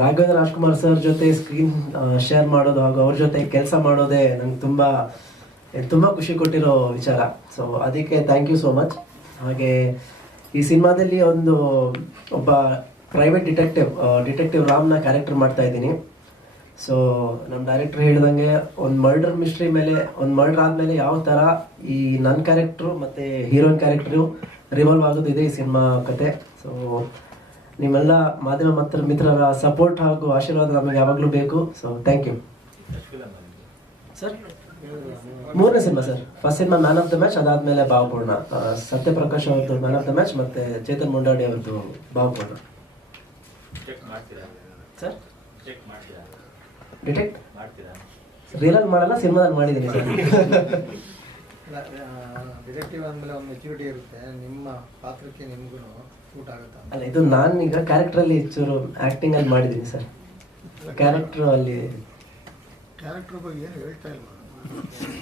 Raghavendra Rajkumar sir ಜೊತೆ screen share ಮಾಡೋದು ಹಾಗೂ ಅವ್ರ ಜೊತೆ ಕೆಲಸ ಮಾಡೋದೇ ನಂಗೆ ತುಂಬ ಖುಷಿ ಕೊಟ್ಟಿರೋ ವಿಚಾರ. ಸೊ ಅದಕ್ಕೆ ಥ್ಯಾಂಕ್ ಯು ಸೋ ಮಚ್. ಹಾಗೆ ಈ ಸಿನಿಮಾದಲ್ಲಿ ಒಬ್ಬ ಪ್ರೈವೇಟ್ ಡಿಟೆಕ್ಟಿವ್ ರಾಮ್ನ ಕ್ಯಾರೆಕ್ಟರ್ ಮಾಡ್ತಾ ಇದ್ದೀನಿ. ಸೊ ನಮ್ಮ ಡೈರೆಕ್ಟರ್ ಹೇಳಿದಂಗೆ ಒಂದು ಮರ್ಡರ್ ಆದಮೇಲೆ ಯಾವ ಥರ ಈ ನನ್ನ ಕ್ಯಾರೆಕ್ಟ್ರು ಮತ್ತು ಹೀರೋಯಿನ್ ಕ್ಯಾರೆಕ್ಟ್ರು ರಿವಾಲ್ವ್ ಆಗೋದಿದೆ ಈ ಸಿನಿಮಾ ಕತೆ. ಸೊ ನಿಮ್ಮೆಲ್ಲ ಮಾಧ್ಯಮ ಮಿತ್ರರ ಸಪೋರ್ಟ್ ಹಾಗೂ ಆಶೀರ್ವಾದ ನಮಗೆ ಯಾವಾಗಲೂ ಬೇಕು. So thank you sir. 3ನೇ cinema sir. First cinema man of the match, ಅದಾದಮೇಲೆ ಭಾವಪೂರ್ಣ. ಸತ್ಯಪ್ರಕಾಶ್ ಅವ್ರದ್ದು ಮ್ಯಾನ್ ಆಫ್ ದ ಮ್ಯಾಚ್ ಮತ್ತು ಚೇತನ್ ಮುಂಡಾಡಿ ಅವ್ರದ್ದು ಭಾವಪೂರ್ಣ. ಸರ್ ಡಿಟೆಕ್ಟ್ ರಿಯಲಲ್ಲಿ ಮಾಡಲ್ಲ, ಸಿನಿಮಾದಲ್ಲಿ ಮಾಡಿದ್ದೀನಿ ಸರ್. ಡಿಟೆಕ್ಟಿವ್ ಅಂದಮೇಲೆ ಒಂದು ಮೆಚ್ಯೂರಿಟಿ ಇರುತ್ತೆ, ನಿಮ್ಮ ಪಾತ್ರಕ್ಕೆ ನಿಮಗೂ ಸೂಟ್ ಆಗುತ್ತಾ? ಅಲ್ಲ, ಇದು ನಾನೀಗ ಕ್ಯಾರೆಕ್ಟ್ರಲ್ಲಿ ಚೂರು ಆ್ಯಕ್ಟಿಂಗಲ್ಲಿ ಮಾಡಿದ್ದೀನಿ ಸರ್. ಕ್ಯಾರೆಕ್ಟ್ರ್ ಬಗ್ಗೆ ಏನು ಹೇಳ್ತಾ ಇಲ್ಲ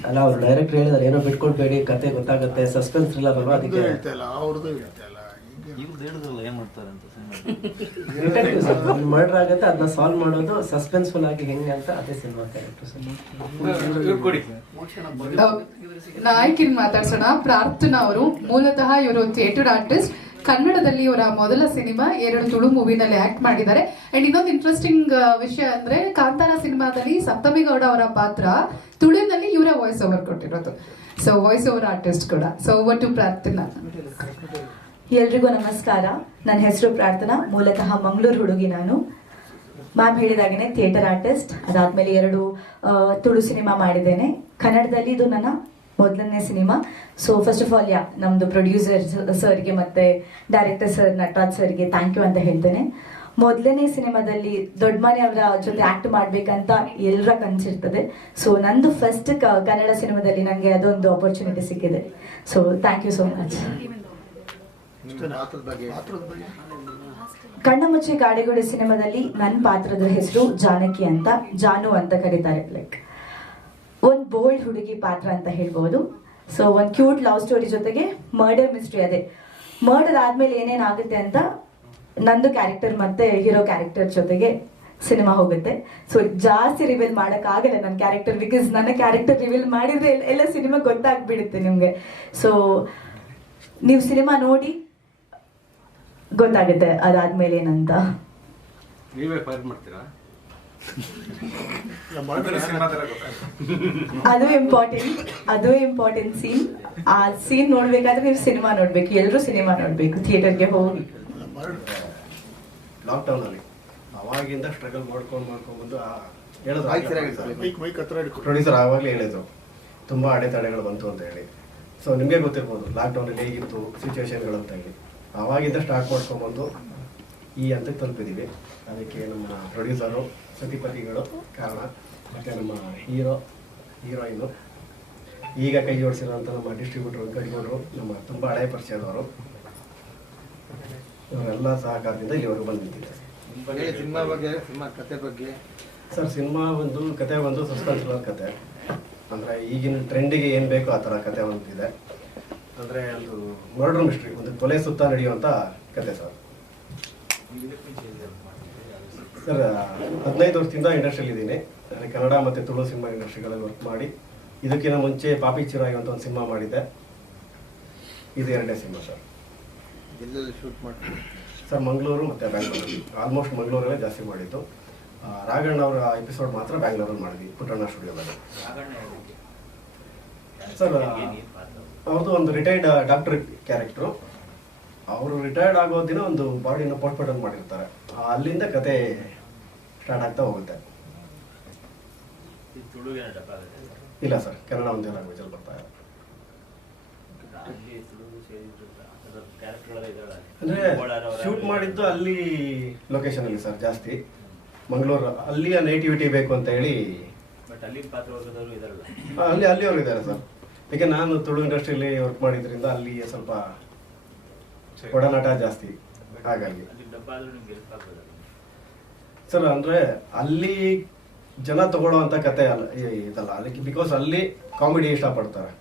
ಅಲ್ಲ, ಅವ್ರು ಡೈರೆಕ್ಟ್ ಹೇಳಿದಾರೆ ಏನೋ ಬಿಟ್ಕೊಡ್ಬೇಡಿ, ಕತೆ ಗೊತ್ತಾಗುತ್ತೆ, ಸಸ್ಪೆನ್ಸ್ ಥ್ರಿಲ್ಲರ್ ಅಲ್ವಾ, ಅದಕ್ಕೆ ಮರ್ಡರ್ ಆಗುತ್ತೆ, ಅದನ್ನ ಸಾಲ್ವ್ ಮಾಡೋದು ಸಸ್ಪೆನ್ಸ್ಫುಲ್ ಆಗಿ ಹೆಂಗೆ ಅಂತ ಅದೇ ಸಿನಿಮಾ ಕ್ಯಾರೆಕ್ಟರ್ ಸರ್. ನಾಯಕಿನ್ ಮಾತಾಡ್ಸೋಣ. ಪ್ರಾರ್ಥನಾ ಅವರು ಮೂಲತಃ ಇವರು ಥಿಯೇಟರ್ ಆರ್ಟಿಸ್ಟ್. ಕನ್ನಡದಲ್ಲಿ ಇವರ ಮೊದಲ ಸಿನಿಮಾ 2 ತುಳು ಮೂವಿನಲ್ಲಿ ಆಕ್ಟ್ ಮಾಡಿದ್ದಾರೆ. ಅಂಡ್ ಇನ್ನೊಂದು ಇಂಟ್ರೆಸ್ಟಿಂಗ್ ವಿಷಯ ಅಂದ್ರೆ ಕಾಂತಾರ ಸಿನಿಮಾದಲ್ಲಿ ಸಪ್ತಮಿ ಗೌಡ ಅವರ ಪಾತ್ರ ತುಳುವಿನಲ್ಲಿ ಇವರೇ ವಾಯ್ಸ್ ಓವರ್ ಕೊಟ್ಟಿರೋದು. ಸೊ ವಾಯ್ಸ್ ಓವರ್ ಆರ್ಟಿಸ್ಟ್ ಕೂಡ. ಸೊ ಓವರ್ ಟು ಪ್ರಾರ್ಥನಾ. ಎಲ್ರಿಗೂ ನಮಸ್ಕಾರ. ನನ್ನ ಹೆಸರು ಪ್ರಾರ್ಥನಾ, ಮೂಲತಃ ಮಂಗಳೂರು ಹುಡುಗಿ ನಾನು. ಮ್ಯಾಮ್ ಹೇಳಿದಾಗೇನೆ ಥಿಯೇಟರ್ ಆರ್ಟಿಸ್ಟ್, ಅದಾದ್ಮೇಲೆ 2 ತುಳು ಸಿನಿಮಾ ಮಾಡಿದ್ದೇನೆ. ಕನ್ನಡದಲ್ಲಿ ಇದು ನನ್ನ ಮೊದಲನೇ cinema. So first of all ನಮ್ದು ಪ್ರೊಡ್ಯೂಸರ್ ಸರ್ಗೆ ಮತ್ತೆ ಡೈರೆಕ್ಟರ್ ಸರ್ ನಟರಾಜ್ ಸರ್ಗೆ ಥ್ಯಾಂಕ್ ಯು ಅಂತ ಹೇಳ್ತೇನೆ. ಮೊದಲನೇ ಸಿನಿಮಾದಲ್ಲಿ ದೊಡ್ಡ ಮನೆ ಅವರ ಜೊತೆ ಆಕ್ಟ್ ಮಾಡ್ಬೇಕಂತ ಎಲ್ಲರ ಕನಸಿರ್ತದೆ. ಸೊ ನಂದು ಫಸ್ಟ್ ಕನ್ನಡ ಸಿನಿಮಾದಲ್ಲಿ ನನಗೆ ಅದೊಂದು ಆಪರ್ಚುನಿಟಿ ಸಿಕ್ಕಿದೆ. So thank you so much. ಕಣ್ಣ ಮುಚ್ಚೆ ಕಾಡೆಗೋಡೆ ಸಿನಿಮಾದಲ್ಲಿ ನನ್ನ ಪಾತ್ರದ ಹೆಸರು ಜಾನಕಿ ಅಂತ, ಜಾನು ಅಂತ ಕರೀತಾರೆ. ಲೈಕ್ ಒಂದು ಬೋಲ್ಡ್ ಹುಡುಗಿ ಪಾತ್ರ ಅಂತ ಹೇಳ್ಬೋದು. ಸೊ ಒಂದು ಕ್ಯೂಟ್ ಲವ್ ಸ್ಟೋರಿ ಜೊತೆಗೆ ಮರ್ಡರ್ ಮಿಸ್ಟ್ರಿ. ಅದೇ ಮರ್ಡರ್ ಆದ್ಮೇಲೆ ಏನೇನಾಗುತ್ತೆ ಅಂತ ನಂದು ಕ್ಯಾರೆಕ್ಟರ್ ಮತ್ತೆ ಹೀರೋ ಕ್ಯಾರೆಕ್ಟರ್ ಜೊತೆಗೆ ಸಿನಿಮಾ ಹೋಗುತ್ತೆ. ಸೊ ಜಾಸ್ತಿ ರಿವೀಲ್ ಆಗಲ್ಲ ನನ್ನ ಕ್ಯಾರೆಕ್ಟರ್, ಬಿಕಾಸ್ ನನ್ನ ಕ್ಯಾರೆಕ್ಟರ್ ರಿವೀಲ್ ಮಾಡಿದ್ರೆ ಎಲ್ಲ ಸಿನಿಮಾ ಗೊತ್ತಾಗ್ಬಿಡುತ್ತೆ ನಿಮ್ಗೆ. ಸೊ ನೀವು ಸಿನಿಮಾ ನೋಡಿ ಗೊತ್ತಾಗುತ್ತೆ ಅದಾದ್ಮೇಲೆ ಏನಂತ. ಅದು ಇಂಪಾರ್ಟೆಂಟ್ ಸೀನ್. ಆ ಸೀನ್ ನೋಡ್ಬೇಕಾದ್ರೆ ನೀವು ಸಿನಿಮಾ ನೋಡ್ಬೇಕು, ಎಲ್ಲರೂ ಸಿನಿಮಾ ನೋಡ್ಬೇಕು, ಥಿಯೇಟರ್ಗೆ ಹೋಗಿ. ಲಾಕ್ಡೌನ್ ಅಲ್ಲಿ ಅವಾಗಿಂದ ಸ್ಟ್ರಗಲ್ ಮಾಡ್ಕೊಂಡ್ಬಂದು ಪ್ರೊಡ್ಯೂಸರ್ ಆವಾಗಲೇ ಹೇಳಿದ್ರು ತುಂಬಾ ಅಡೆತಡೆಗಳು ಬಂತು ಅಂತ ಹೇಳಿ. ಸೊ ನಿಮಗೆ ಗೊತ್ತಿರ್ಬೋದು ಲಾಕ್ಡೌನಲ್ಲಿ ಹೇಗಿತ್ತು ಸಿಚುವೇಶನ್ಗಳು ಅಂತ ಹೇಳಿ. ಆವಾಗಿಂದ ಸ್ಟಾರ್ಟ್ ಮಾಡ್ಕೊಂಡ್ಬಂದು ಈ ಹಂತಕ್ಕೆ ತಲುಪಿದ್ದೀವಿ. ಅದಕ್ಕೆ ನಮ್ಮ ಪ್ರೊಡ್ಯೂಸರು ಸತಿಪತಿಗಳು ಕಾರಣ, ಮತ್ತು ನಮ್ಮ ಹೀರೋಯಿನ್ನು, ಈಗ ಕೈ ಜೋಡಿಸಿರೋಂಥ ನಮ್ಮ ಡಿಸ್ಟ್ರಿಬ್ಯೂಟರ್ ಗಡಿಗೌಡರು, ನಮ್ಮ ತುಂಬ ಹಳೆಯ ಪರಿಚಯದವರು, ಇವರೆಲ್ಲ ಸಹಕಾರದಿಂದ ಇಲ್ಲಿವರೆಗೂ ಬಂದಿದ್ದಾರೆ. ಸಿನಿಮಾ ಕತೆ ಬಗ್ಗೆ ಸರ್, ಸಿನಿಮಾ ಕತೆ ಸಸ್ಪೆನ್ಸ್ ಕತೆ. ಅಂದರೆ ಈಗಿನ ಟ್ರೆಂಡಿಗೆ ಏನು ಬೇಕೋ ಆ ಥರ ಕತೆ ಒಂದಿದೆ. ಅಂದರೆ ಒಂದು ಮರ್ಡರ್ ಮಿಸ್ಟ್ರಿ, ಒಂದು ಕೊಲೆ ಸುತ್ತ ನಡೆಯುವಂಥ ಕತೆ ಸರ್. 15 ವರ್ಷದಿಂದ ಇಂಡಸ್ಟ್ರಿಯಲ್ಲಿ ಇದ್ದೀನಿ. ಕನ್ನಡ ಮತ್ತು ತುಳು ಸಿನಿಮಾ ಇಂಡಸ್ಟ್ರಿಗಳಲ್ಲಿ ವರ್ಕ್ ಮಾಡಿ, ಇದಕ್ಕಿಂತ ಮುಂಚೆ ಪಾಪಿ ಚಿರಾಯಿ ಅಂತ ಒಂದು ಸಿನಿಮಾ ಮಾಡಿದ್ದೆ. ಇದು 2ನೇ ಸಿನಿಮಾ ಸರ್. ಎಲ್ಲೆಲ್ಲಿ ಶೂಟ್ ಮಾಡ್ತೀವಿ ಸರ್? ಮಂಗಳೂರು ಮತ್ತು ಬ್ಯಾಂಗ್ಳೂರು. ಆಲ್ಮೋಸ್ಟ್ ಮಂಗಳೂರಲ್ಲೇ ಜಾಸ್ತಿ ಮಾಡಿದ್ದು. ರಾಘಣ್ಣ ಅವರ ಎಪಿಸೋಡ್ ಮಾತ್ರ ಬ್ಯಾಂಗ್ಳೂರಲ್ಲಿ ಮಾಡಿದ್ವಿ, ಪುಟ್ಟಣ್ಣ ಸ್ಟುಡಿಯೋದಲ್ಲಿ. ಸರ್, ಅವ್ರದ್ದು ಒಂದು ರಿಟೈರ್ಡ್ ಡಾಕ್ಟರ್ ಕ್ಯಾರೆಕ್ಟ್ರು. ಅವರು ರಿಟೈರ್ಡ್ ಆಗೋ ದಿನ ಒಂದು ಬಾಡಿನ ಪೋಸ್ಟ್ಮಾರ್ಟಮ್ ಮಾಡಿರ್ತಾರೆ. ಅಲ್ಲಿಂದ ಕತೆ ಸ್ಟಾರ್ಟ್ ಆಗ್ತಾ ಹೋಗುತ್ತೆ. ಇಲ್ಲ ಸರ್, ಕನ್ನಡ ಒಂದೇ ಲ್ಯಾಂಗ್ವೇಜಲ್ಲಿ ಬರ್ತಾ ಇದೆ. ಅಂದರೆ ಶೂಟ್ ಮಾಡಿದ್ದು ಅಲ್ಲಿ ಲೊಕೇಶನ್ ಅಲ್ಲಿ ಸರ್, ಜಾಸ್ತಿ ಮಂಗಳೂರು, ಅಲ್ಲಿಯ ನೇಟಿವಿಟಿ ಬೇಕು ಅಂತ ಹೇಳಿ ಅಲ್ಲಿಯವರು ಇದ್ದಾರೆ ಸರ್. ಯಾಕೆ ನಾನು ತುಳು ಇಂಡಸ್ಟ್ರಿಯಲ್ಲಿ ವರ್ಕ್ ಮಾಡಿದ್ರಿಂದ ಅಲ್ಲಿ ಸ್ವಲ್ಪ ಒಡನಾಟ ಜಾಸ್ತಿ, ಹಾಗಾಗಿ ಸರ್. ಅಂದರೆ ಅಲ್ಲಿ ಜನ ತಗೊಳ್ಳೋವಂಥ ಕತೆ ಅಲ್ಲ ಇದಲ್ಲ, ಅದಕ್ಕೆ ಬಿಕಾಸ್ ಅಲ್ಲಿ ಕಾಮಿಡಿ ಇಷ್ಟಪಡ್ತಾರೆ.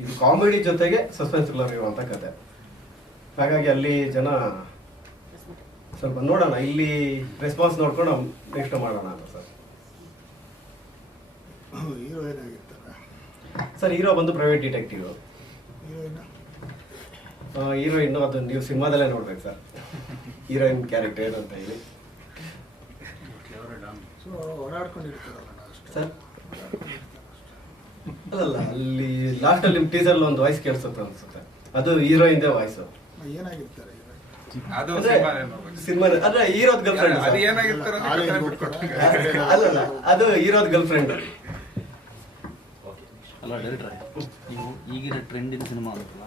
ಇದು ಕಾಮಿಡಿ ಜೊತೆಗೆ ಸಸ್ಪೆನ್ಸ್ ಥ್ರಿಲ್ಲರ್ ಇರುವಂಥ ಕತೆ. ಹಾಗಾಗಿ ಅಲ್ಲಿ ಜನ ಸ್ವಲ್ಪ ನೋಡೋಣ, ಇಲ್ಲಿ ರೆಸ್ಪಾನ್ಸ್ ನೋಡ್ಕೊಂಡು ನೆಕ್ಸ್ಟ್ ಮಾಡೋಣ ಅಂತ ಸರ್. ಹೀರೋ ಏನಾಗಿರ್ತಾರೆ? ಸರ್ ಹೀರೋ ಬಂದು ಪ್ರೈವೇಟ್ ಡಿಟೆಕ್ಟಿವ್, ಹೀರೋಯಿನ್ ಹೀರೋಯಿನ್ನು ಅದು ನೀವು ಸಿನಿಮಾದಲ್ಲೇ ನೋಡ್ಬೇಕು ಸರ್, ಹೀರೋಯಿನ್ ಕ್ಯಾರೆಕ್ಟರ್ ಏನು ಅಂತ ಹೇಳಿ. ಸೊ ಓಡಾಡ್ಕೊಂಡಿರ್ತಾರಲ್ಲ ಅಷ್ಟೇ ಸರ್ ಅಲ್ಲಲ್ಲ, ಅಲ್ಲಿ ಲಾಸ್ಟಲ್ಲಿ ನಿಮ್ಮ ಟೀಸರ್ ಒಂದು ವಾಯ್ಸ್ ಕೇಳಿಸುತ್ತೆ ಅನ್ಸುತ್ತೆ, ಅದು ಹೀರೋಯಿಂದೇ ವಾಯ್ಸು. ಏನಾಗಿರ್ತಾರೆ ಅದು ಸಿನಿಮಾ ಅಂದ್ರೆ ಹೀರೋದ್ ಗರ್ಲ್ ಫ್ರೆಂಡ್. ಅದು ಏನಾಗಿರ್ತಾರೆ ಅಂತ ಗೊತ್ತಾಗ್ಬಿಡುತ್ತೆ. ಅಲ್ಲಲ್ಲ, ಅದು ಹೀರೋದ್ ಗರ್ಲ್ ಫ್ರೆಂಡ್. ಅಲ್ಲ ಡೈರೆಕ್ಟ್ರೆ, ನೀವು ಈಗಿನ ಟ್ರೆಂಡಿನ ಸಿನಿಮಾ ಅಂತಲ್ಲ,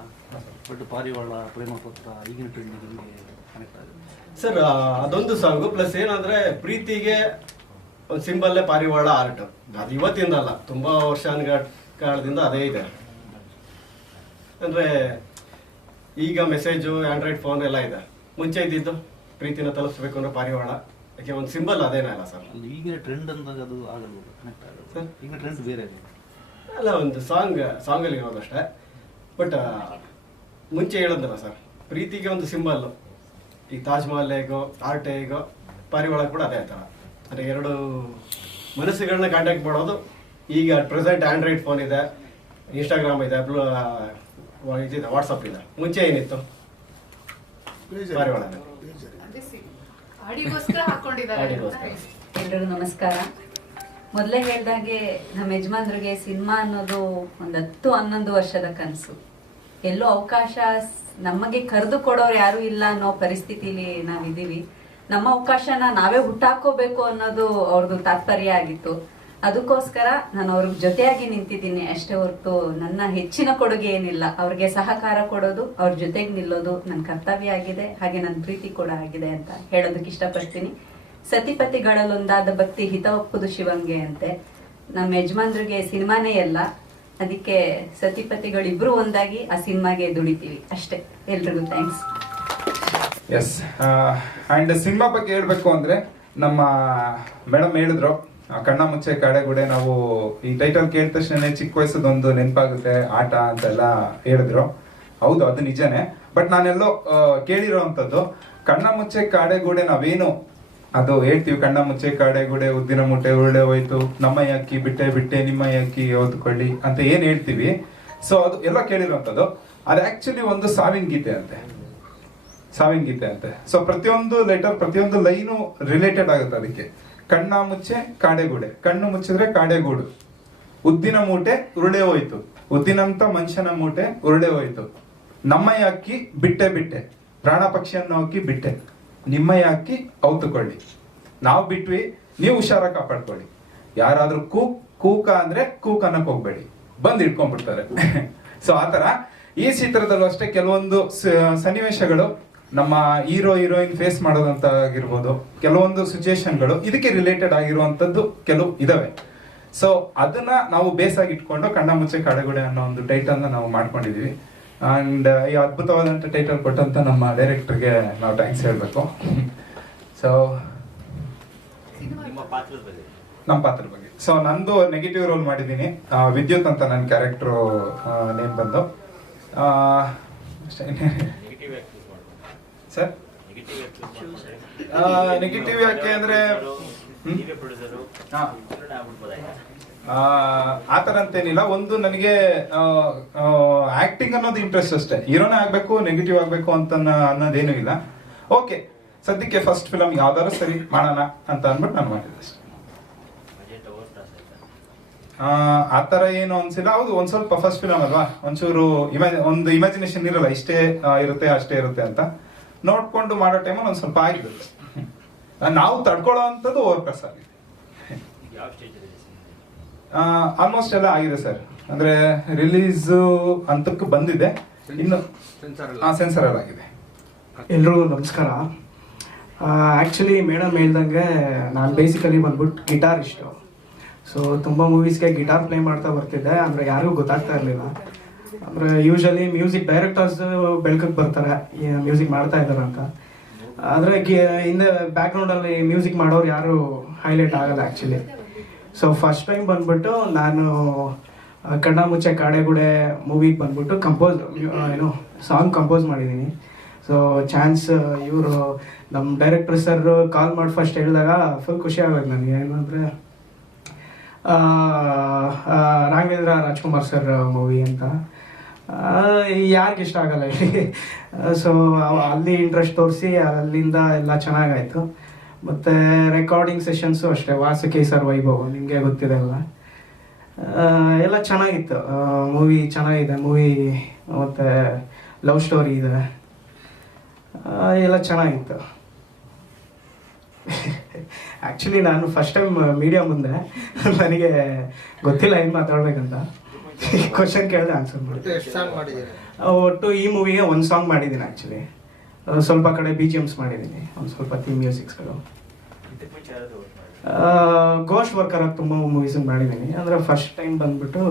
ಬಟ್ ಪಾರಿವಾಳ, ಪ್ರೇಮ ಪತ್ರ ಈಗಿನ ಟ್ರೆಂಡಿಗೆ ಕನೆಕ್ಟ್ ಆಗುತ್ತೆ ಸರ್. ಅದೊಂದು ಸಾಂಗು ಪ್ಲಸ್ ಏನಂದ್ರೆ ಪ್ರೀತಿಗೆ ಒಂದು ಸಿಂಬಲ್ಲೇ ಪಾರಿವಾಳ ಆರ್ಟ್. ಅದು ಇವತ್ತಿಂದ ಅಲ್ಲ, ತುಂಬಾ ಕಾಲದಿಂದ ಅದೇ ಇದೆ. ಅಂದ್ರೆ ಈಗ ಮೆಸೇಜು, ಆಂಡ್ರಾಯ್ಡ್ ಫೋನ್ ಎಲ್ಲ ಇದೆ. ಮುಂಚೆ ಇದ್ದಿದ್ದು ಪ್ರೀತಿನ ತಲುಪಿಸ್ಬೇಕು ಅಂದ್ರೆ ಪಾರಿವಾಳ, ಯಾಕೆ ಒಂದು ಸಿಂಬಲ್ ಅದೇನೇ ಅಲ್ಲ ಸರ್. ಅಲ್ಲಿ ಈಗಿನ ಟ್ರೆಂಡ್ ಅಂದಾಗ ಅದು ಆಗಲ್ಲ, ಕನೆಕ್ಟ್ ಆಗುತ್ತೆ. ಈಗಿನ ಟ್ರೆಂಡ್ ಬೇರೆ ಇದೆ ಅಲ್ಲ, ಒಂದು ಸಾಂಗಲ್ಲಿ ಇರೋದಷ್ಟೇ. ಬಟ್ ಮುಂಚೆ ಹೇಳೋದಲ್ಲ ಸರ್, ಪ್ರೀತಿಗೆ ಒಂದು ಸಿಂಬಲ್ಲು. ಈ ತಾಜ್ ಮಹಲ್ ಹೇಗೋ, ಆರ್ಟ್ ಹೇಗೋ, ಪಾರಿವಾಳ ಕೂಡ ಅದೇ ಥರ. ಅಂದರೆ ಎರಡು ಮನಸ್ಸುಗಳನ್ನ ಕಾಂಟ್ಯಾಕ್ಟ್ ಮಾಡೋದು. ಈಗ ಪ್ರೆಸೆಂಟ್ ಆಂಡ್ರಾಯ್ಡ್ ಫೋನ್ ಇದೆ, ಇನ್ಸ್ಟಾಗ್ರಾಮ್ ಇದೆ, ಇದಿದೆ, ವಾಟ್ಸಪ್ ಇದೆ. ಮುಂಚೆ ಏನಿತ್ತು? ಪಾರಿವಾಳ. ಆಡಿಗೋಸ್ಕರ ಹಾಕೊಂಡಿದ್ದಾರೆ. ಎಲ್ರಿಗೂ ನಮಸ್ಕಾರ. ಮೊದಲೇ ಹೇಳ್ದಾಗೆ ನಮ್ಮ ಯಜಮಾನ್ರಿಗೆ ಸಿನಿಮಾ ಅನ್ನೋದು ಒಂದು 10-11 ವರ್ಷದ ಕನಸು. ಎಲ್ಲೋ ಅವಕಾಶ ನಮಗೆ ಕರೆದು ಕೊಡೋರು ಯಾರು ಇಲ್ಲ ಅನ್ನೋ ಪರಿಸ್ಥಿತಿಲಿ ನಾವಿದ್ದೀವಿ. ನಮ್ಮ ಅವಕಾಶನ ನಾವೇ ಹುಟ್ಟಾಕೋಬೇಕು ಅನ್ನೋದು ಅವ್ರದ್ದು ತಾತ್ಪರ್ಯ ಆಗಿತ್ತು. ಅದಕ್ಕೋಸ್ಕರ ನಾನು ಅವ್ರಿಗೆ ಜೊತೆಯಾಗಿ ನಿಂತಿದ್ದೀನಿ ಅಷ್ಟೇ ಹೊರತು ನನ್ನ ಹೆಚ್ಚಿನ ಕೊಡುಗೆ ಏನಿಲ್ಲ. ಅವ್ರಿಗೆ ಸಹಕಾರ ಕೊಡೋದು, ಅವ್ರ ಜೊತೆಗೆ ನಿಲ್ಲೋದು ನನ್ನ ಕರ್ತವ್ಯ ಆಗಿದೆ, ಹಾಗೆ ನನ್ನ ಪ್ರೀತಿ ಕೂಡ ಆಗಿದೆ ಅಂತ ಹೇಳೋದಕ್ಕೆ ಇಷ್ಟಪಡ್ತೀನಿ. ಸತಿಪತಿಗಳಲ್ಲೊಂದಾದ ಭಕ್ತಿ ಹಿತ ಒಪ್ಪುದು ಶಿವಂಗೆ ಅಂತೆ. ನಮ್ಮ ಯಜಮಾನ್ರಿಗೆ ಸಿನಿಮಾನೇ ಅಲ್ಲ, ಅದಕ್ಕೆ ಸತಿಪತಿಗಳಿಬ್ರು ಒಂದಾಗಿ ಆ ಸಿನಿಮಾಗೆ ದುಡಿತೀವಿ ಅಷ್ಟೇ. ಎಲ್ರಿಗೂ ಥ್ಯಾಂಕ್ಸ್. ಎಸ್, ಅಂಡ್ ಸಿನಿಮಾ ಬಗ್ಗೆ ಹೇಳ್ಬೇಕು ಅಂದ್ರೆ ನಮ್ಮ ಮೇಡಮ್ ಹೇಳಿದ್ರು, ಕಣ್ಣ ಮುಚ್ಚೆ ಕಾಡೆಗುಡೆ. ನಾವು ಈ ಟೈಟಲ್ ಕೇಳಿದ ತಕ್ಷಣ ಚಿಕ್ಕ ವಯಸ್ಸದೊಂದು ನೆನಪಾಗುತ್ತೆ, ಆಟ ಅಂತೆಲ್ಲ ಹೇಳಿದ್ರು. ಹೌದು, ಅದು ನಿಜನೇ. ಬಟ್ ನಾನೆಲ್ಲೋ ಕೇಳಿರೋ ಅಂಥದ್ದು, ಕಣ್ಣ ಮುಚ್ಚೆ ಕಾಡೆಗುಡೆ ನಾವೇನು ಅದು ಹೇಳ್ತೀವಿ, ಕಣ್ಣ ಮುಚ್ಚೆ ಕಾಡೆಗುಡೆ ಉದ್ದಿನ ಮುಟ್ಟೆ ಉರುಳೆ ಹೋಯ್ತು, ನಮ್ಮ ಅಕ್ಕಿ ಬಿಟ್ಟೆ ಬಿಟ್ಟೆ ನಿಮ್ಮ ಅಕ್ಕಿ ಓದ್ಕೊಳ್ಳಿ ಅಂತ ಏನ್ ಹೇಳ್ತೀವಿ. ಸೊ ಅದು ಎಲ್ಲ ಕೇಳಿರೋಂಥದ್ದು. ಅದು ಆಕ್ಚುಲಿ ಒಂದು ಸಾವಿನ ಗೀತೆ ಅಂತೆ, ಸಾವಿನ ಗೀತೆ ಅಂತೆ. ಸೊ ಪ್ರತಿಯೊಂದು ಲೆಟರ್, ಪ್ರತಿಯೊಂದು ಲೈನು ರಿಲೇಟೆಡ್ ಆಗುತ್ತೆ ಅದಕ್ಕೆ. ಕಣ್ಣ ಮುಚ್ಚೆ ಕಾಡೆಗೂಡೆ, ಕಣ್ಣು ಮುಚ್ಚಿದ್ರೆ ಕಾಡೆಗೂಡು, ಉದ್ದಿನ ಮೂಟೆ ಉರುಳೆ ಹೋಯ್ತು, ಉದ್ದಿನಂತ ಮನುಷ್ಯನ ಮೂಟೆ ಉರುಳೆ ಹೋಯ್ತು, ನಮ್ಮಯ್ಯ ಅಕ್ಕಿ ಬಿಟ್ಟೆ ಬಿಟ್ಟೆ, ಪ್ರಾಣ ಪಕ್ಷಿಯನ್ನು ಅಕ್ಕಿ ಬಿಟ್ಟೆ, ನಿಮ್ಮಯ್ಯ ಅಕ್ಕಿ ಔತುಕೊಳ್ಳಿ, ನಾವು ಬಿಟ್ವಿ ನೀವು ಹುಷಾರ ಕಾಪಾಡ್ಕೊಳ್ಳಿ, ಯಾರಾದ್ರೂ ಕೂಕ ಅಂದ್ರೆ ಕೂಕ್ ಅನ್ನಕ್ ಹೋಗ್ಬೇಡಿ, ಬಂದ್ ಇಟ್ಕೊಂಡ್ಬಿಡ್ತಾರೆ. ಸೊ ಆತರ ಈ ಚಿತ್ರದಲ್ಲೂ ಅಷ್ಟೇ ಕೆಲವೊಂದು ಸನ್ನಿವೇಶಗಳು ನಮ್ಮ ಹೀರೋ ಹೀರೋಯಿನ್ ಫೇಸ್ ಮಾಡೋದಂತ ಆಗಿರ್ಬೋದು, ಕೆಲವೊಂದು ಸಿಚುಯೇಷನ್ಗಳು ಇದಕ್ಕೆ ರಿಲೇಟೆಡ್ ಆಗಿರುವಂತದ್ದು ಕೆಲವು ಇದಾವೆ. ಸೊ ಅದನ್ನ ನಾವು ಬೇಸ್ ಆಗಿ ಇಟ್ಕೊಂಡು ಕಣ್ಣ ಮುಚ್ಚೆ ಕಾಡೆಗುಡೆ ಅನ್ನೋ ಒಂದು ಟೈಟಲ್ ನ ನಾವು ಮಾಡ್ಕೊಂಡಿದೀವಿ. ಅಂಡ್ ಈ ಅದ್ಭುತವಾದಂತ ಟೈಟಲ್ ಕೊಟ್ಟಂತ ನಮ್ಮ ಡೈರೆಕ್ಟರ್ಗೆ ನಾವು ಥ್ಯಾಂಕ್ಸ್ ಹೇಳ್ಬೇಕು. ಸೊ ನಮ್ಮ ಪಾತ್ರದ ಬಗ್ಗೆ, ಸೊ ನಂದು ನೆಗೆಟಿವ್ ರೋಲ್ ಮಾಡಿದ್ದೀನಿ. ವಿದ್ಯುತ್ ಅಂತ ನನ್ನ ಕ್ಯಾರೆಕ್ಟರ್ ನೇಮ್ ಬಂದು. ಸರ್ ನೆಗೆಟಿವ್ ಯಾಕೆ ಅಂದ್ರೆ ಆತರ ಅಂತೇನಿಲ್ಲ. ಒಂದು ನನಗೆ ಆಕ್ಟಿಂಗ್ ಅನ್ನೋದು ಇಂಟ್ರೆಸ್ಟ್ ಅಷ್ಟೇ, ಹೀರೋನೇ ಆಗ್ಬೇಕು ನೆಗೆಟಿವ್ ಆಗ್ಬೇಕು ಅಂತ ಅನ್ನೋದೇನು ಇಲ್ಲ. ಓಕೆ, ಸದ್ಯಕ್ಕೆ ಫಸ್ಟ್ ಫಿಲಮ್ ಯಾವ್ದಾದ್ರು ಸರಿ ಮಾಡೋಣ ಅಂತ ಅಂದ್ಬಿಟ್ಟು ನಾನು ಮಾಡಿದ್ದೆ ಅಷ್ಟೇ. ಆತರ ಏನು ಅನ್ಸಿಲ್ಲ. ಹೌದು, ಒಂದ್ ಸ್ವಲ್ಪ ಫಸ್ಟ್ ಫಿಲಮ್ ಅಲ್ವಾ, ಒಂಚೂರು ಒಂದು ಇಮ್ಯಾಜಿನೇಷನ್ ಇರಲ್ಲ, ಇಷ್ಟೇ ಇರುತ್ತೆ ಅಷ್ಟೇ ಇರುತ್ತೆ ಅಂತ ನೋಡ್ಕೊಂಡು ಮಾಡೋ ಟೈಮಲ್ಲಿ ಒಂದ್ ಸ್ವಲ್ಪ ಆಗಿರುತ್ತೆ. ನಾವು ತಡ್ಕೊಳ್ಳೋ ಅಂತದ್ದು ಓವರ್ ಪ್ಲಸ್ ಆಗಿದೆ. ಆಲ್ಮೋಸ್ಟ್ ಎಲ್ಲ ಆಗಿದೆ ಸರ್. ಅಂದ್ರೆ ರಿಲೀಸ್ ಅಂತಕ್ಕೆ ಬಂದಿದೆ, ಇನ್ನು ಸೆನ್ಸರ್ ಎಲ್ಲ ಆಗಿದೆ. ಎಲ್ರಿಗೂ ನಮಸ್ಕಾರ. ಆ್ಯಕ್ಚುಲಿ ಮೇಡಮ್ ಹೇಳ್ದಂಗೆ ನಾನು ಬೇಸಿಕಲಿ ಬಂದ್ಬಿಟ್ಟು ಗಿಟಾರಿಸ್ಟು. ಸೊ ತುಂಬ ಮೂವೀಸ್ಗೆ ಗಿಟಾರ್ ಪ್ಲೇ ಮಾಡ್ತಾ ಬರ್ತಿದ್ದೆ, ಅಂದರೆ ಯಾರಿಗೂ ಗೊತ್ತಾಗ್ತಾ ಇರಲಿಲ್ಲ. ಅಂದರೆ ಯೂಶಲಿ ಮ್ಯೂಸಿಕ್ ಡೈರೆಕ್ಟರ್ಸ್ ಬೆಳಕಕ್ಕೆ ಬರ್ತಾರೆ ಮ್ಯೂಸಿಕ್ ಮಾಡ್ತಾ ಇದ್ದಾರೆ ಅಂತ, ಆದರೆ ಹಿಂದೆ ಬ್ಯಾಕ್ಗ್ರೌಂಡಲ್ಲಿ ಮ್ಯೂಸಿಕ್ ಮಾಡೋರು ಯಾರು ಹೈಲೈಟ್ ಆಗಲ್ಲ ಆ್ಯಕ್ಚುಲಿ. ಸೊ ಫಸ್ಟ್ ಟೈಮ್ ಬಂದ್ಬಿಟ್ಟು ನಾನು ಕಣ್ಣ ಮುಚ್ಚೆ ಕಾಡೆಗುಡೆ ಮೂವಿಗೆ ಬಂದ್ಬಿಟ್ಟು ಸಾಂಗ್ ಕಂಪೋಸ್ ಮಾಡಿದ್ದೀನಿ. ಸೊ ಚಾನ್ಸ್ ಇವರು ನಮ್ಮ ಡೈರೆಕ್ಟರ್ ಸರ್ ಕಾಲ್ ಮಾಡಿ ಫಸ್ಟ್ ಹೇಳಿದಾಗ ಫುಲ್ ಖುಷಿ ಆಗೋದು ನನಗೆ. ಏನಂದರೆ ರಾಘವೇಂದ್ರ ರಾಜ್ಕುಮಾರ್ ಸರ್ ಮೂವಿ ಅಂತ ಯಾರಿಗೆ ಇಷ್ಟ ಆಗಲ್ಲ ಹೇಳಿ. ಸೊ ಅಲ್ಲಿ ಇಂಟ್ರೆಸ್ಟ್ ತೋರಿಸಿ ಅಲ್ಲಿಂದ ಎಲ್ಲ ಚೆನ್ನಾಗಾಯಿತು. ಮತ್ತು ರೆಕಾರ್ಡಿಂಗ್ ಸೆಷನ್ಸು ಅಷ್ಟೇ, ವಾಸುಕಿ ಸರ್ ವೈಭವ್ ನಿಮಗೆ ಗೊತ್ತಿದೆ ಅಲ್ಲ, ಎಲ್ಲ ಚೆನ್ನಾಗಿತ್ತು. ಮೂವಿ ಚೆನ್ನಾಗಿದೆ ಮೂವಿ, ಮತ್ತು ಲವ್ ಸ್ಟೋರಿ ಇದೆ, ಎಲ್ಲ ಚೆನ್ನಾಗಿತ್ತು. ಆ್ಯಕ್ಚುಲಿ ನಾನು ಫಸ್ಟ್ ಟೈಮ್ ಮೀಡಿಯಾ ಮುಂದೆ ನನಗೆ ಗೊತ್ತಿಲ್ಲ ಏನು ಮಾತಾಡ್ಬೇಕಂತ. ಕ್ವಶನ್ ಕೇಳಿದೆ ಆನ್ಸರ್ ಮಾಡಿ. ಎಷ್ಟು ಸಾಂಗ್ ಮಾಡಿದ್ದೀರಿ? ಒಟ್ಟು ಈ ಮೂವಿಗೆ ಒಂದು ಸಾಂಗ್ ಮಾಡಿದ್ದೀನಿ ಆ್ಯಕ್ಚುಲಿ. ಸ್ವಲ್ಪ ಕಡೆ BGMs ಮಾಡಿದ್ದೀನಿ, ಒಂದು ಸ್ವಲ್ಪ ಥೀಮ್ ಮ್ಯೂಸಿಕ್ಸ್ಗಳು. ಗೋಸ್ಟ್ ವರ್ಕರ್ ಆಗಿ ತುಂಬ ಮೂವೀಸ್ ಮಾಡಿದ್ದೀನಿ. ಅಂದರೆ ಫಸ್ಟ್ ಟೈಮ್ ಬಂದ್ಬಿಟ್ಟು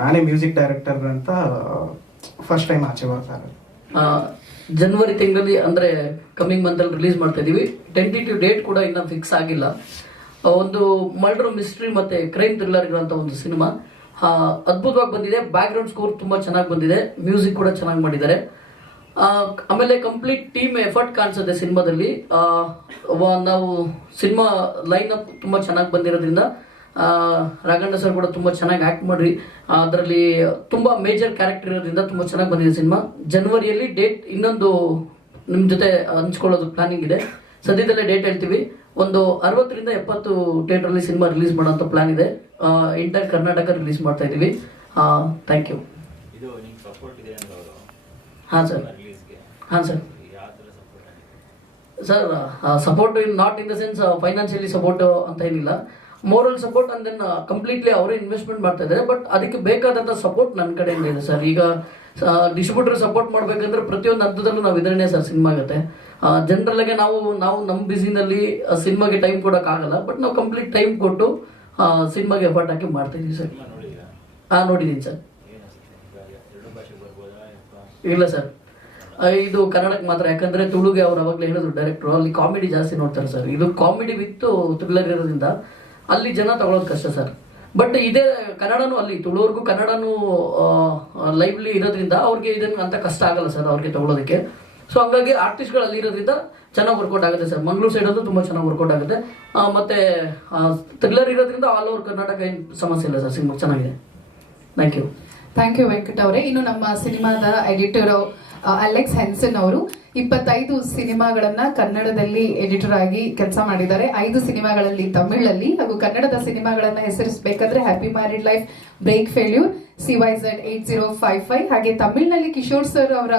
ನಾನೇ ಮ್ಯೂಸಿಕ್ ಡೈರೆಕ್ಟರ್ ಅಂತ ಫಸ್ಟ್ ಟೈಮ್ ಆಚೆ ಬರ್ತಾ ಇರೋದು. ಜನವರಿ ತಿಂಗಳಲ್ಲಿ ಅಂದರೆ ಕಮಿಂಗ್ ಮಂತಲ್ಲಿ ರಿಲೀಸ್ ಮಾಡ್ತಾ ಇದ್ದೀವಿ. ಟೆಂಟೇಟಿವ್ ಡೇಟ್ ಕೂಡ ಇನ್ನೂ ಫಿಕ್ಸ್ ಆಗಿಲ್ಲ. ಒಂದು ಮರ್ಡರ್ ಮಿಸ್ಟ್ರಿ ಮತ್ತು ಕ್ರೈಮ್ ಥ್ರಿಲ್ಲರ್ ಇರುವಂಥ ಒಂದು ಸಿನಿಮಾ ಅದ್ಭುತವಾಗಿ ಬಂದಿದೆ. ಬ್ಯಾಕ್ಗ್ರೌಂಡ್ ಸ್ಕೋರ್ ತುಂಬ ಚೆನ್ನಾಗಿ ಬಂದಿದೆ, ಮ್ಯೂಸಿಕ್ ಕೂಡ ಚೆನ್ನಾಗಿ ಮಾಡಿದ್ದಾರೆ. ಆಮೇಲೆ ಕಂಪ್ಲೀಟ್ ಟೀಮ್ ಎಫರ್ಟ್ ಕಾಣಿಸುತ್ತೆ ಸಿನಿಮಾದಲ್ಲಿ. ನಾವು ಸಿನಿಮಾ ಲೈನ್ ಅಪ್ ತುಂಬ ಚೆನ್ನಾಗಿ ಬಂದಿರೋದ್ರಿಂದ ರಾಘಣ್ಣ ಸರ್ ಕೂಡ ತುಂಬ ಚೆನ್ನಾಗಿ ಆ್ಯಕ್ಟ್ ಮಾಡ್ರಿ. ಅದರಲ್ಲಿ ತುಂಬ ಮೇಜರ್ ಕ್ಯಾರೆಕ್ಟರ್ ಇರೋದ್ರಿಂದ ತುಂಬ ಚೆನ್ನಾಗಿ ಬಂದಿದೆ ಸಿನಿಮಾ. ಜನವರಿಯಲ್ಲಿ ಡೇಟ್ ಇನ್ನೊಂದು ನಿಮ್ಮ ಜೊತೆ ಹಂಚ್ಕೊಳ್ಳೋದು ಪ್ಲಾನಿಂಗ್ ಇದೆ. ಸದ್ಯದಲ್ಲೇ ಡೇಟ್ ಹೇಳ್ತೀವಿ. ಒಂದು 60ರಿಂದ 70 ಥಿಯೇಟ್ರಲ್ಲಿ ಸಿನಿಮಾ ರಿಲೀಸ್ ಮಾಡೋಂಥ ಪ್ಲಾನ್ ಇದೆ. ಇಂಟರ್ ಕರ್ನಾಟಕ ರಿಲೀಸ್ ಮಾಡ್ತಾ ಇದ್ದೀವಿ. Thank you. ಹಾಂ ಸರ್. ಹಾಂ sir. Sir support not in the sense financially support ಅಂತ ಏನಿಲ್ಲ, moral support and then completely ಅವರೇ ಇನ್ವೆಸ್ಟ್ಮೆಂಟ್ ಮಾಡ್ತಾ ಇದ್ದಾರೆ. ಬಟ್ ಅದಕ್ಕೆ ಬೇಕಾದಂಥ ಸಪೋರ್ಟ್ ನನ್ನ ಕಡೆಯಿಂದ ಇದೆ ಸರ್. ಈಗ ಡಿಸ್ಟ್ರಿಬ್ಯೂಟರ್ ಸಪೋರ್ಟ್ ಮಾಡಬೇಕಂದ್ರೆ ಪ್ರತಿಯೊಂದು ಹಂತದಲ್ಲೂ ನಾವು ಇದನ್ನೇ ಸರ್ ಸಿನಿಮಾ ಆಗುತ್ತೆ. ಜನರಲ್ ಆಗಿ ನಾವು ನಮ್ಮ ಬಿಸಿನಲ್ಲಿ ಸಿನಿಮಾಗೆ ಟೈಮ್ ಕೊಡೋಕ್ಕಾಗಲ್ಲ, ಬಟ್ ನಾವು ಕಂಪ್ಲೀಟ್ ಟೈಮ್ ಕೊಟ್ಟು ಸಿನಿಮಾಗೆ ಎಫರ್ಟ್ ಹಾಕಿ ಮಾಡ್ತಾ ಇದೀವಿ ಸರ್. ನೋಡಿದ್ದೀನಿ ಸರ್. ಇಲ್ಲ ಸರ್, ಇದು ಕನ್ನಡಕ್ಕೆ ಮಾತ್ರ. ಯಾಕಂದ್ರೆ ತುಳುಗೆ ಅವ್ರು ಅವಾಗಲೇ ಹೇಳಿದ್ರು ಡೈರೆಕ್ಟ್ರು, ಅಲ್ಲಿ ಕಾಮಿಡಿ ಜಾಸ್ತಿ ನೋಡ್ತಾರೆ ಸರ್. ಇದು ಕಾಮಿಡಿ ವಿತ್ ಥ್ರಿಲ್ಲರ್ ಇರೋದ್ರಿಂದ ಅಲ್ಲಿ ಜನ ತಗೊಳ್ಳೋದು ಕಷ್ಟ ಸರ್. ಬಟ್ ಇದೇ ಕನ್ನಡನೂ ಅಲ್ಲಿ ತುಳುವರ್ಗೂ ಕನ್ನಡನೂ ಲೈವ್ಲಿ ಇರೋದ್ರಿಂದ ಅವ್ರಿಗೆ ಇದನ್ನು ಅಂತ ಕಷ್ಟ ಆಗಲ್ಲ ಸರ್ ಅವ್ರಿಗೆ ತಗೊಳ್ಳೋದಕ್ಕೆ. ಸೊ ಹಂಗಾಗಿ ಆರ್ಟಿಸ್ಟ್ಗಳು ಅಲ್ಲಿ ಇರೋದ್ರಿಂದ ಚೆನ್ನಾಗಿ ವರ್ಕೌಟ್ ಆಗುತ್ತೆ ಸರ್. ಮಂಗಳೂರು ಸೈಡಲ್ಲೂ ತುಂಬ ಚೆನ್ನಾಗಿ ವರ್ಕೌಟ್ ಆಗುತ್ತೆ. ಮತ್ತೆ ಥ್ರಿಲ್ಲರ್ ಇರೋದ್ರಿಂದ ಆಲ್ ಓವರ್ ಕರ್ನಾಟಕ ಏನು ಸಮಸ್ಯೆ ಇಲ್ಲ ಸರ್. ಸಿನಿಮಾ ಚೆನ್ನಾಗಿದೆ. Thank you. Thank you Venkat ಅವರೇ. ಇನ್ನು ನಮ್ಮ ಸಿನಿಮಾದ ಎಡಿಟರ್ ಅಲೆಕ್ಸ್ ಹೆನ್ಸನ್ ಅವರು 25 ಸಿನಿಮಾಗಳನ್ನ ಕನ್ನಡದಲ್ಲಿ ಎಡಿಟರ್ ಆಗಿ ಕೆಲಸ ಮಾಡಿದ್ದಾರೆ. 5 ಸಿನಿಮಾಗಳಲ್ಲಿ ತಮಿಳಲ್ಲಿ ಹಾಗೂ ಕನ್ನಡದ ಸಿನಿಮಾಗಳನ್ನ ಹೆಸರಿಸಬೇಕಾದ್ರೆ happy married life, break failure, CYZ 8055, ಹಾಗೆ ತಮಿಳಿನಲ್ಲಿ ಕಿಶೋರ್ ಸರ್ ಅವರ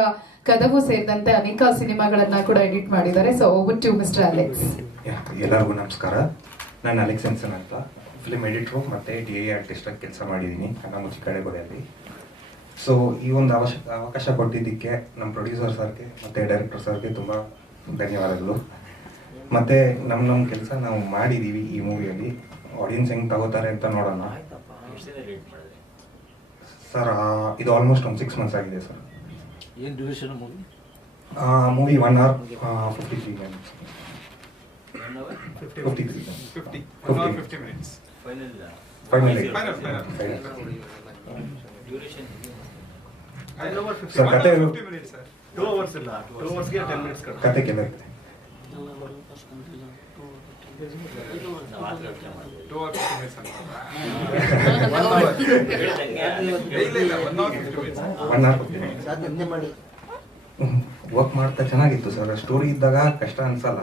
ಕದವು ಸೇರಿದಂತೆ ಅನೇಕ ಸಿನಿಮಾಗಳನ್ನ ಕೂಡ ಎಡಿಟ್ ಮಾಡಿದ್ದಾರೆ. So over to mister Alex. ಎಲ್ಲರಿಗೂ ನಮಸ್ಕಾರ. ನಾನು ಅಲೆಕ್ಸ್ ಹೆನ್ಸನ್ ಅಂತ ಫಿಲ್ಮ್ ಎಡಿಟ್ರು ಮತ್ತು DA ಆರ್ಟಿಸ್ಟ್ ಆಗಿ ಕೆಲಸ ಮಾಡಿದ್ದೀನಿ ಕಣ್ಣಾಮುಚ್ಚಿ ಕಡೆಗೋಡೆಯಲ್ಲಿ. ಸೊ ಈ ಒಂದು ಅವಕಾಶ ಕೊಟ್ಟಿದ್ದಕ್ಕೆ ನಮ್ಮ ಪ್ರೊಡ್ಯೂಸರ್ ಸರ್ಗೆ ಮತ್ತು ಡೈರೆಕ್ಟರ್ ಸರ್ಗೆ ತುಂಬ ಧನ್ಯವಾದಗಳು. ಮತ್ತು ನಮ್ಮ ಕೆಲಸ ನಾವು ಮಾಡಿದ್ದೀವಿ ಈ ಮೂವಿಯಲ್ಲಿ. ಆಡಿಯನ್ಸ್ ಹೆಂಗೆ ತಗೋತಾರೆ ಅಂತ ನೋಡೋಣ ಸರ್. ಇದು ಆಲ್ಮೋಸ್ಟ್ ಒಂದು 6 months ಆಗಿದೆ ಸರ್. ಏನು duration movie? Movie 1 hour 53 minutes. 50 minutes. Sir ಕತೆ ಕತೆ ಕೆಲ ವರ್ಕ್ ಮಾಡ್ತಾ ಚೆನ್ನಾಗಿತ್ತು ಸರ್. ಸ್ಟೋರಿ ಇದ್ದಾಗ ಕಷ್ಟ ಅನ್ಸಲ್ಲ.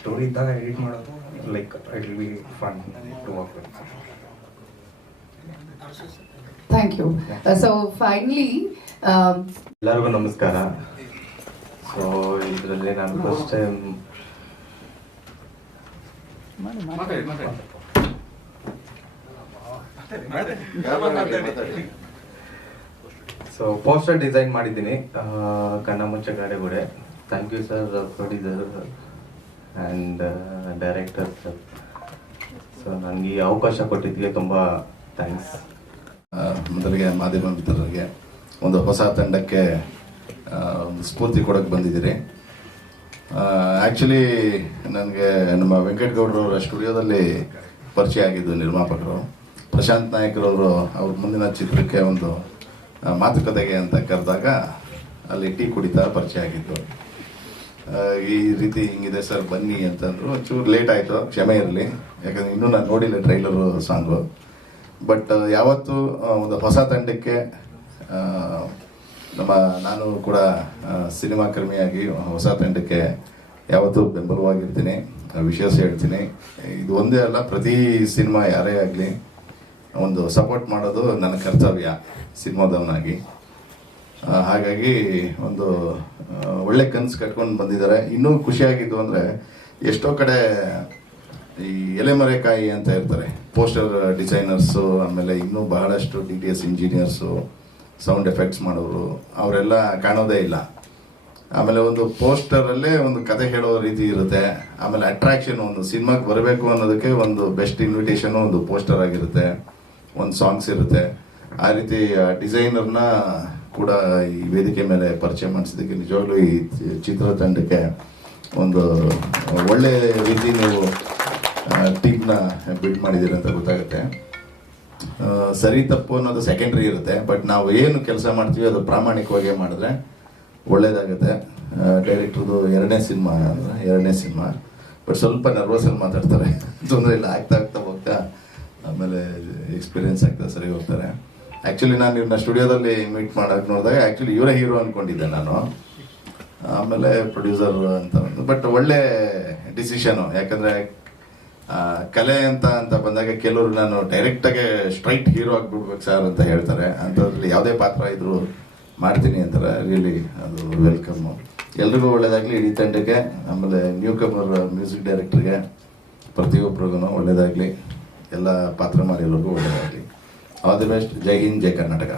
ಸ್ಟೋರಿ ಇದ್ದಾಗ ಎಡಿಟ್ ಮಾಡೋದು like it will be fun to work with. Thank you. So finally ಎಲ್ಲರಿಗೂ ನಮಸ್ಕಾರ. ಸೊ ಇದರಲ್ಲಿ ನಾನು first time so poster design ಮಾಡಿದ್ದೀನಿ Kannamuchhe Kadegode. Thank you sir, producer and director sir. So ನನಗೆ ಈ ಅವಕಾಶ ಕೊಟ್ಟಿದ್ದಕ್ಕೆ ತುಂಬ ಥ್ಯಾಂಕ್ಸ್. ಮೊದಲಿಗೆ ಮಾಧ್ಯಮ ಮಿತ್ರರಿಗೆ ಒಂದು ಹೊಸ ತಂಡಕ್ಕೆ ಒಂದು ಸ್ಫೂರ್ತಿ ಕೊಡೋಕ್ಕೆ ಬಂದಿದ್ದೀರಿ. ಆ್ಯಕ್ಚುಲಿ ನನಗೆ ನಮ್ಮ ವೆಂಕಟಗೌಡರವರ ಸ್ಟುಡಿಯೋದಲ್ಲಿ ಪರಿಚಯ ಆಗಿದ್ದು ನಿರ್ಮಾಪಕರು. ಪ್ರಶಾಂತ್ ನಾಯಕರವರು ಅವ್ರ ಮುಂದಿನ ಚಿತ್ರಕ್ಕೆ ಒಂದು ಮಾತುಕತೆಗೆ ಅಂತ ಕರೆದಾಗ ಅಲ್ಲಿ ಟೀ ಕುಡಿತಾ ಪರಿಚಯ ಆಗಿದ್ದು. ಈ ರೀತಿ ಹಿಂಗಿದೆ ಸರ್ ಬನ್ನಿ ಅಂತಂದ್ರು. ಒಂಚೂರು ಲೇಟ್ ಆಯಿತು, ಕ್ಷಮೆ ಇರಲಿ, ಯಾಕಂದರೆ ಇನ್ನೂ ನಾನು ನೋಡಿಲ್ಲ ಟ್ರೈಲರು ಸಾಂಗು. ಬಟ್ ಯಾವತ್ತೂ ಒಂದು ಹೊಸ ತಂಡಕ್ಕೆ ನಾನು ಕೂಡ ಸಿನಿಮಾ ಕರ್ಮಿಯಾಗಿ ಹೊಸ ತಂಡಕ್ಕೆ ಯಾವತ್ತೂ ಬೆಂಬಲವಾಗಿರ್ತೀನಿ, ವಿಶ್ವಾಸ ಹೇಳ್ತೀನಿ. ಇದು ಒಂದೇ ಅಲ್ಲ, ಪ್ರತಿ ಸಿನಿಮಾ ಯಾರೇ ಆಗಲಿ ಒಂದು ಸಪೋರ್ಟ್ ಮಾಡೋದು ನನ್ನ ಕರ್ತವ್ಯ ಸಿನಿಮಾದವನಾಗಿ. ಹಾಗಾಗಿ ಒಂದು ಒಳ್ಳೆ ಕನಸು ಕಟ್ಕೊಂಡು ಬಂದಿದ್ದಾರೆ. ಇನ್ನೂ ಖುಷಿಯಾಗಿದ್ದು ಅಂದರೆ ಎಷ್ಟೋ ಕಡೆ ಈ ಎಲೆಮರೆಕಾಯಿ ಅಂತ ಇರ್ತಾರೆ ಪೋಸ್ಟರ್ ಡಿಸೈನರ್ಸು, ಆಮೇಲೆ ಇನ್ನೂ ಬಹಳಷ್ಟು DTS ಇಂಜಿನಿಯರ್ಸು, ಸೌಂಡ್ ಎಫೆಕ್ಟ್ಸ್ ಮಾಡೋರು, ಅವರೆಲ್ಲ ಕಾಣೋದೇ ಇಲ್ಲ. ಆಮೇಲೆ ಒಂದು ಪೋಸ್ಟರಲ್ಲೇ ಒಂದು ಕತೆ ಹೇಳೋ ರೀತಿ ಇರುತ್ತೆ. ಆಮೇಲೆ ಅಟ್ರಾಕ್ಷನ್, ಒಂದು ಸಿನಿಮಾಗೆ ಬರಬೇಕು ಅನ್ನೋದಕ್ಕೆ ಒಂದು ಬೆಸ್ಟ್ ಇನ್ವಿಟೇಷನು ಒಂದು ಪೋಸ್ಟರ್ ಆಗಿರುತ್ತೆ, ಒಂದು ಸಾಂಗ್ಸ್ ಇರುತ್ತೆ. ಆ ರೀತಿ ಡಿಸೈನರ್ನ ಕೂಡ ಈ ವೇದಿಕೆ ಮೇಲೆ ಪರಿಚಯ ಮಾಡಿಸಿದ್ದಕ್ಕೆ ನಿಜವಾಗ್ಲೂ ಈ ಚಿತ್ರತಂಡಕ್ಕೆ ಒಂದು ಒಳ್ಳೆ ರೀತಿ ನೀವು ಟೀಮ್ನ ಬಿಲ್ಡ್ ಮಾಡಿದ್ದೀರಿ ಅಂತ ಗೊತ್ತಾಗುತ್ತೆ. ಸರಿ ತಪ್ಪು ಅನ್ನೋದು ಸೆಕೆಂಡ್ರಿ ಇರುತ್ತೆ, ಬಟ್ ನಾವು ಏನು ಕೆಲಸ ಮಾಡ್ತೀವಿ ಅದು ಪ್ರಾಮಾಣಿಕವಾಗಿ ಮಾಡಿದ್ರೆ ಒಳ್ಳೇದಾಗುತ್ತೆ. ಡೈರೆಕ್ಟ್ರದು ಎರಡನೇ ಸಿನಿಮಾ, ಬಟ್ ಸ್ವಲ್ಪ ನರ್ವಸಲ್ಲಿ ಮಾತಾಡ್ತಾರೆ, ತೊಂದರೆ ಇಲ್ಲ, ಆಗ್ತಾ ಹೋಗ್ತಾ ಆಮೇಲೆ ಎಕ್ಸ್ಪೀರಿಯನ್ಸ್ ಆಗ್ತಾ ಸರಿ ಹೋಗ್ತಾರೆ. ಆ್ಯಕ್ಚುಲಿ ನಾನು ಇವ್ರನ್ನ ಸ್ಟುಡಿಯೋದಲ್ಲಿ ಮೀಟ್ ಮಾಡೋಕೆ ನೋಡಿದಾಗ ಆ್ಯಕ್ಚುಲಿ ಇವರೇ ಹೀರೋ ಅಂದ್ಕೊಂಡಿದ್ದೆ ನಾನು, ಆಮೇಲೆ ಪ್ರೊಡ್ಯೂಸರ್ ಅಂತ. ಬಟ್ ಒಳ್ಳೆ ಡಿಸಿಷನು, ಯಾಕಂದರೆ ಕಲೆ ಅಂತ ಬಂದಾಗ ಕೆಲವರು ನಾನು ಡೈರೆಕ್ಟಾಗೆ ಸ್ಟ್ರೈಟ್ ಹೀರೋ ಆಗಿಬಿಡ್ಬೇಕು ಸರ್ ಅಂತ ಹೇಳ್ತಾರೆ. ಅಂಥದ್ರಲ್ಲಿ ಯಾವುದೇ ಪಾತ್ರ ಇದ್ದರೂ ಮಾಡ್ತೀನಿ ಅಂತಾರೆ. ರಿಯಲಿ ಅದು ವೆಲ್ಕಮ್ಮು. ಎಲ್ರಿಗೂ ಒಳ್ಳೇದಾಗಲಿ, ಇಡೀ ತಂಡಕ್ಕೆ, ಆಮೇಲೆ ನ್ಯೂ ಕಮರ್ ಮ್ಯೂಸಿಕ್ ಡೈರೆಕ್ಟ್ರಿಗೆ, ಪ್ರತಿಯೊಬ್ಬರಿಗೂ ಒಳ್ಳೇದಾಗಲಿ, ಎಲ್ಲ ಪಾತ್ರ ಮಾಡಿರೋರಿಗೂ ಒಳ್ಳೇದಾಗಲಿ. All the best. Jai Hind, Jai Karnataka.